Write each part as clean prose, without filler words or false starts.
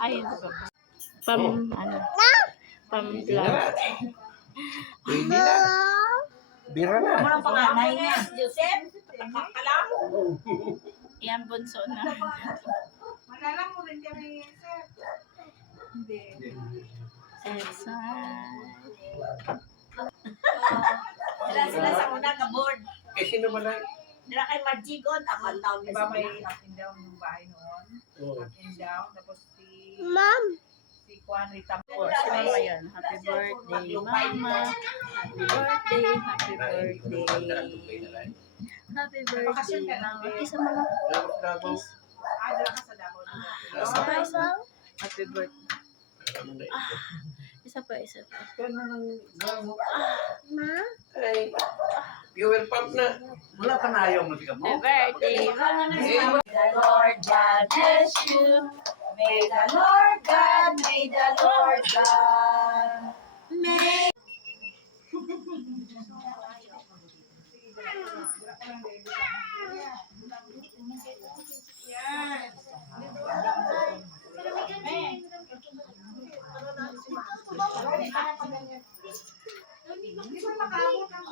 Ayun pa. Ano? Pam-vlog. Pwede na. Bira na. Ano ang panganay niya? Joseph? Kalang? Yan, bunso na. Malalang mo rin kami, sir. Hindi. Sila sa una ka-board. Eh, sino ba na? Nila kay Marjigon. Akal taon Diba may up and down yung bahay noon? Oo. Up and down. Tapos si Juan Rita. Si Mama yan. Happy birthday, Mama. Happy birthday, happy birthday. Happy birthday, Mama. Kiss mo na. Kiss. Dala ka sa Davao. Isa pa, isa. Happy birthday. Isa pa, isa pa. Ay, fuel pump na. Wala pa na ayaw mo si Kamo. Happy birthday, Mama. May the Lord God bless you. May the Lord God, may the Lord God. May... Hindi ko makaabot ang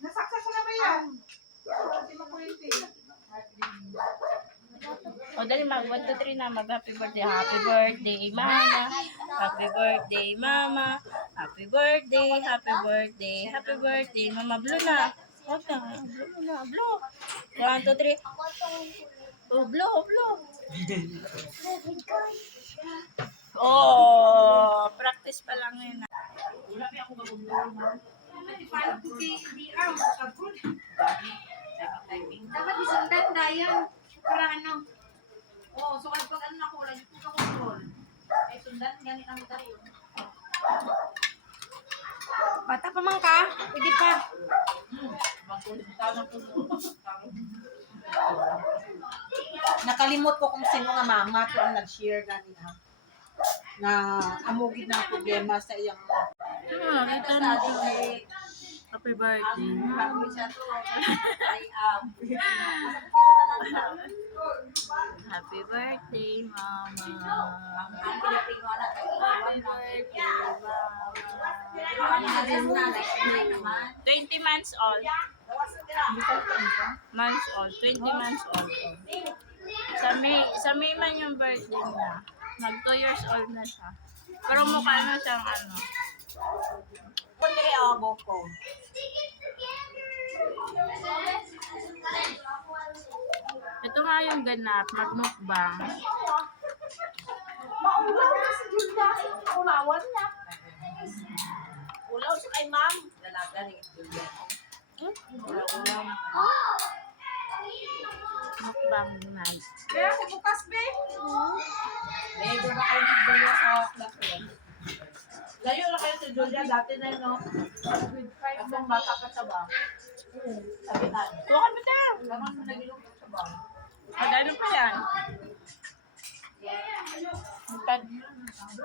nasaksak ko na ba yan? Hindi mo pwede. O, dali mag 1, 2, 3 na mag happy birthday. Happy birthday, Mama. Happy birthday, Mama. Happy birthday, happy birthday, happy birthday. Mama, blue na. Huwag na. Blue na, blue. 1, 2, 3. Oh, blue, blue. Oh, practice pa lang yun. Dapat isundan tayo para ano. Oh, so pag ano na ko, lagi ko control. Ay sundan gani kami tayo. Bata pa man ka? Pwede pa. Nakalimot ko kung sino nga mama to ang nag-share gani ha. Na amugid ng problema sa iyang Ito na ito. Happy birthday. bago siya to ay Happy birthday, Mama. ang pinapinwala kay Happy birthday, Mama. 20 months old. Months old. 20 months old. Sa May man yung birthday niya. Mag 2 years old na siya. Pero mukha na siyang ano. Kung dili ako ko. Ito nga yung ganap. Magmukbang. Maulan na si Julia. Ulawan na. Ulaw siya kay ma'am. Lalaga ni Julia. Ulaw. Mukbang naman. Kaya si bukas, be. Medyo na kayo ni Julia sa classroom. Layo na kayo si Julia. Dati na yun, no? Ang bata ka sa ba? Sabihan. Tuwakan mo tayo. Laman mo nagilong sa ba? Magano pa yan?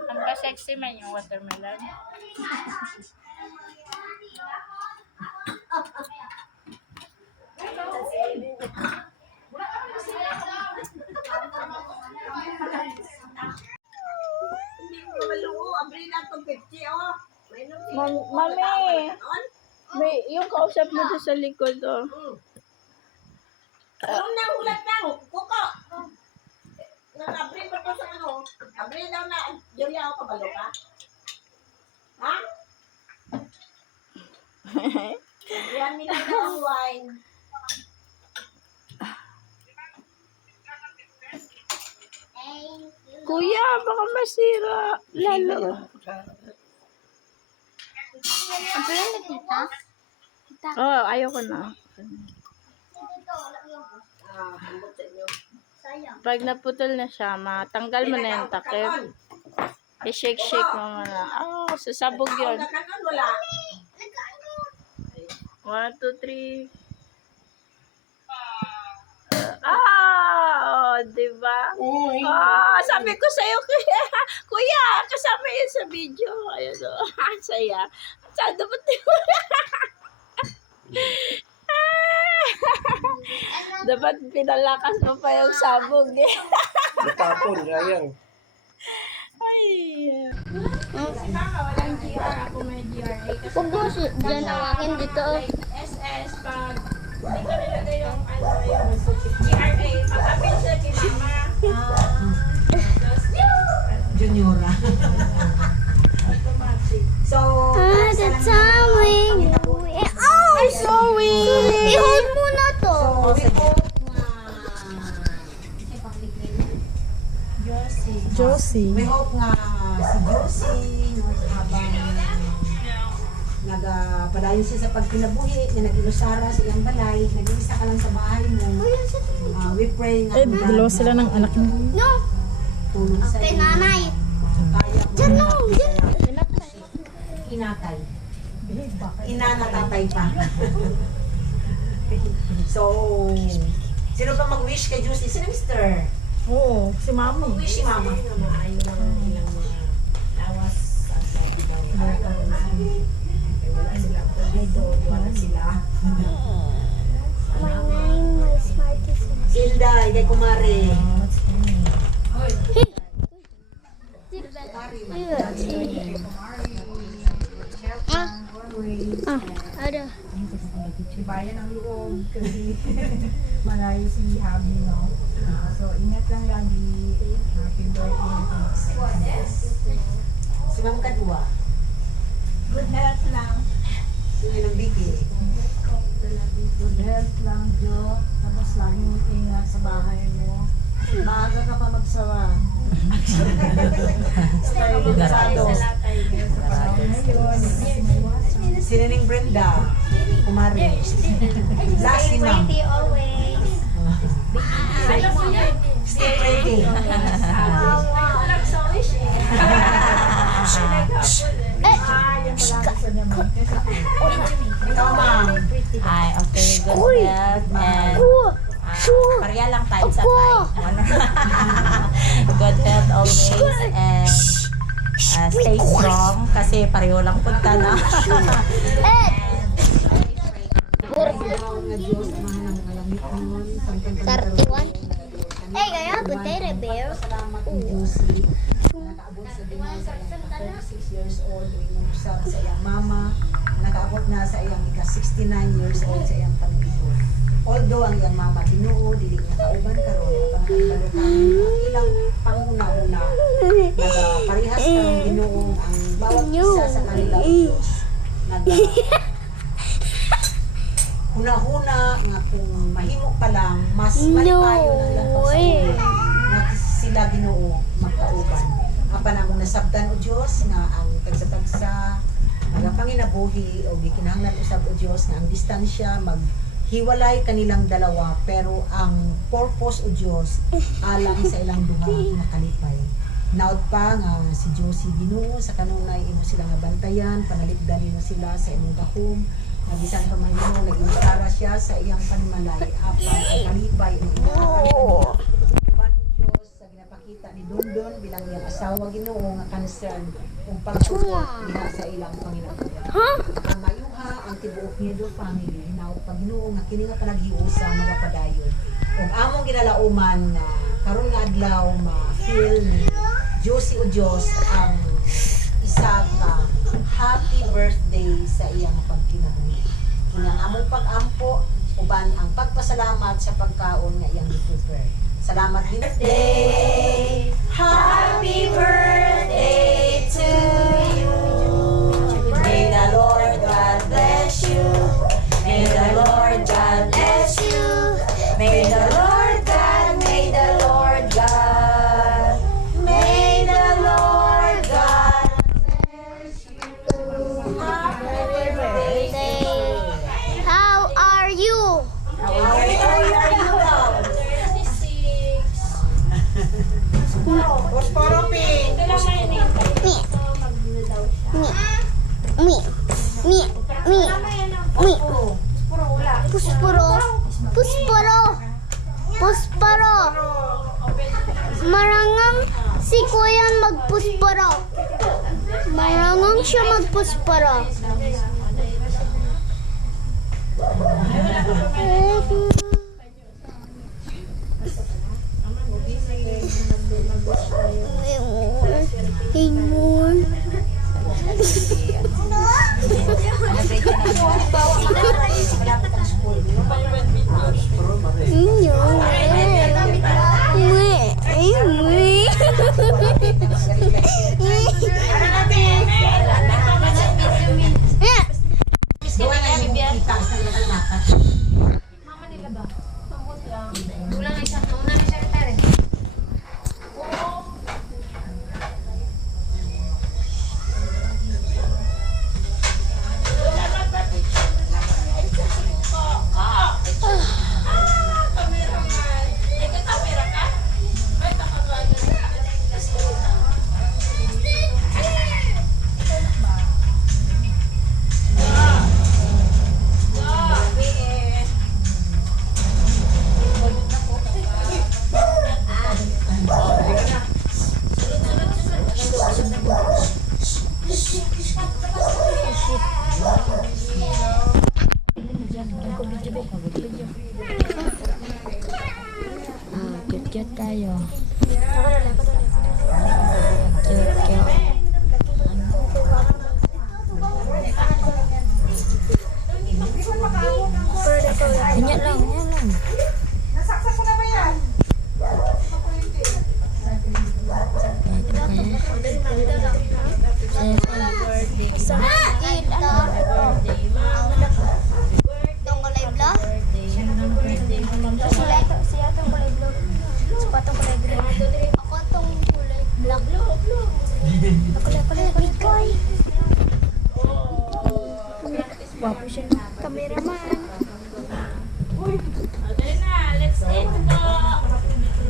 Ang pa-sexy man yung watermelon. Hindi ko maluo. Abri na itong 50, oh. Mami! May, yung kausap mo doon sa likod, oh. Anong nahulat na? Kuko! Nag-abri pa to sa ano? Abri daw na. Julia, ako kabalo ka? Ha? Yan nila na ang wine. Kuya, baka masira. Lalo. Ang pala na tita? Oh, ayoko na. Ambot sa inyo. Pag naputol na siya, matanggal mo na yung takip. I-shake-shake mo muna. Oh, sasabog yun. Nakanon, wala. 1, 2, 3. Oh, diba? Oh, sabi ko sa'yo, kuya. Kuya, kasama yun sa video. Ayun, oh. Saya. Saan dapat diba? Dapat pinalakas mo pa yung sabog, eh. Natapon, sayang. Ay. Si Mama, walang GR. Ako may GRA. Kasi Huwag mo dyan hawakin dito. SS, pag hindi ko nilagay yung GRA, pag-appeal siya kay Mama. Juniora. So, That's how we do it. Oh, sorry. I-hold mo na to. we hope Josie. we hope nga si Josie, no, habang nagpadayon siya sa pagkinabuhi, na nag-ilusara sa iyang balay, nag-iisa ka lang sa bahay mo. We pray nga Dalawa sila ng anak mo. No. tulong sa Kay iyo. nanay. Kaya mo Diyan lang. Diyan. inatay. Inanatatay pa. So, sino pa mag-wish kay Josie? Sino Mr.? Oo, si Mami. Mag-wish si Mama. My name, my smartest. Silda, kay Kumari. Ada. Bayan ang loob kasi malayo si Habi, no? So, ingat lang lagi. Happy birthday. Si Ma'am Kadwa. Good health lang. Si Ninang Vicky. Good health lang, Jo. Tapos laging ingat sa bahay mo. Maaga ka pa magsawa. Stay delikado. Si Nining Brenda. Kumari. Last si Ma'am. always. Stay ready. Ikaw, Ma'am. Ay, okay. Good health and pareha lang tayo sa tayo. Good health always and stay strong kasi pareho lang punta na. Hey, kaya potato bear. Salamat kay Josie. Nakaabot sa dinang 6 years old. Inusap sa iyang mama. Nakaabot na sa iyang ika-69 years old sa iyang pamilya. Although ang iyang mama Ginoo dili niya kauban karon at ang kabalukan ang ilang panguna-una nagaparehas karon Ginoo ang bawat isa sa kanila o Diyos. Huna-huna nga kung mahimo pa lang mas malipayo na lang pagsulo na sila Ginoo magkauban. Apan among nasabtan o Dios nga ang tagsa-tagsa nagapanginabuhi o gikinahanglan usab o Dios nga ang distansya maghiwalay kanilang dalawa pero ang purpose o Dios alang sa ilang duha nga kalipay. Naot pa nga si Josie Ginoo sa kanunay imo sila nga bantayan, panalipdan nimo sila sa imong gahom. Nabisan pa man Ginoo nag-iusara siya sa iyang panimalay apan ang kalipay o inaapan uban o Dios sa ginapakita ni Dondon bilang iyang asawa Ginoo nga concern kung pagsuot diha sa ilang Panginoon. Ang mayuha ang tibuok niya family naot pa Ginoo nga kini nga panaghiusa magapadayon. Ug among ginalauman nga karon nga adlaw ma-feel ni Josie o Dios ang isa ka happy birthday sa iyang pagkinabuhi. Kunyang among pag-ampo uban ang pagpasalamat sa pagkaon nga iyang gi-prepare. Salamat din. Birthday! Happy birthday to you! May the Lord God bless you. May the Lord God bless you. May the Lord God, may the Lord God, may the Lord God bless you. Happy birthday. How are you? How are you now? Posporo pink. Me. Me. Me. Me. Pusporo. Pusporo. Pusporo. Marangang si Kuya magpusporo. Marangang siya magpusporo. Cute-cute tayo. Cute-cute. Ganyan lang, ganyan lang. Nasaksak ko na ba yan? Itong kulay blue? Siya itong kulay blue. Suka itong kulay blue. Ako itong kulay black. Kulay bikoy. Wapo siya. Cameraman. Dali na, let's eat po.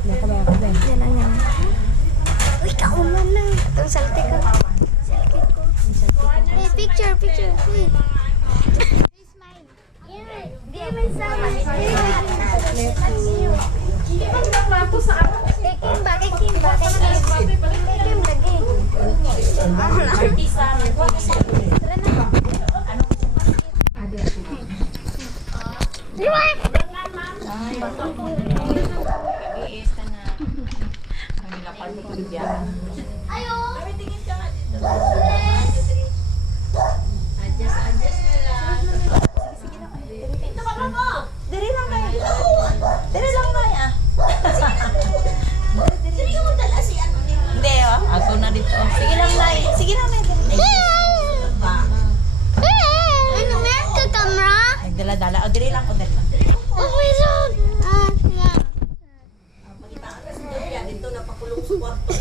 Yan lang yan. Uy, kauman na. Itong salte ko. Salte ko. Hey, picture. Hey. Di man sama. Kekim lagi. Artista. Tara na. Iis ka na. Ang lapal mo pagbiyahan. Ayo. Adjust na lang. Diri lang kayo. Diri lang kayo. Hindi oh. Ako na dito. Sige lang Nay. Ano meron ka camera? Ay, dala-dala. O, diri lang. Oh, meron. Yeah. Dito na pakulong sa kwarto.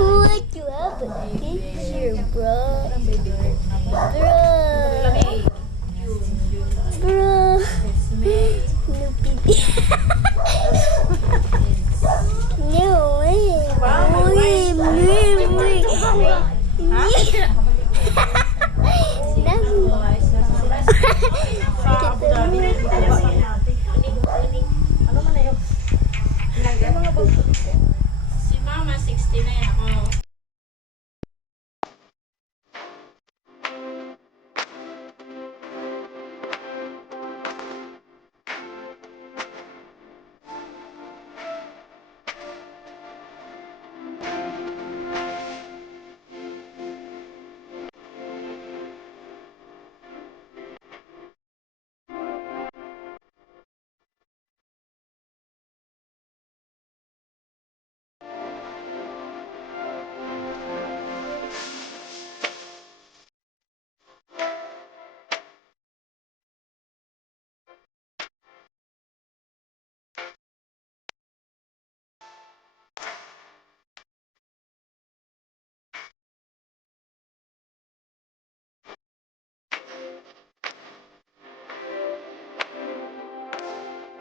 What you have a picture, bro? Bro. No pity. No way. Wait.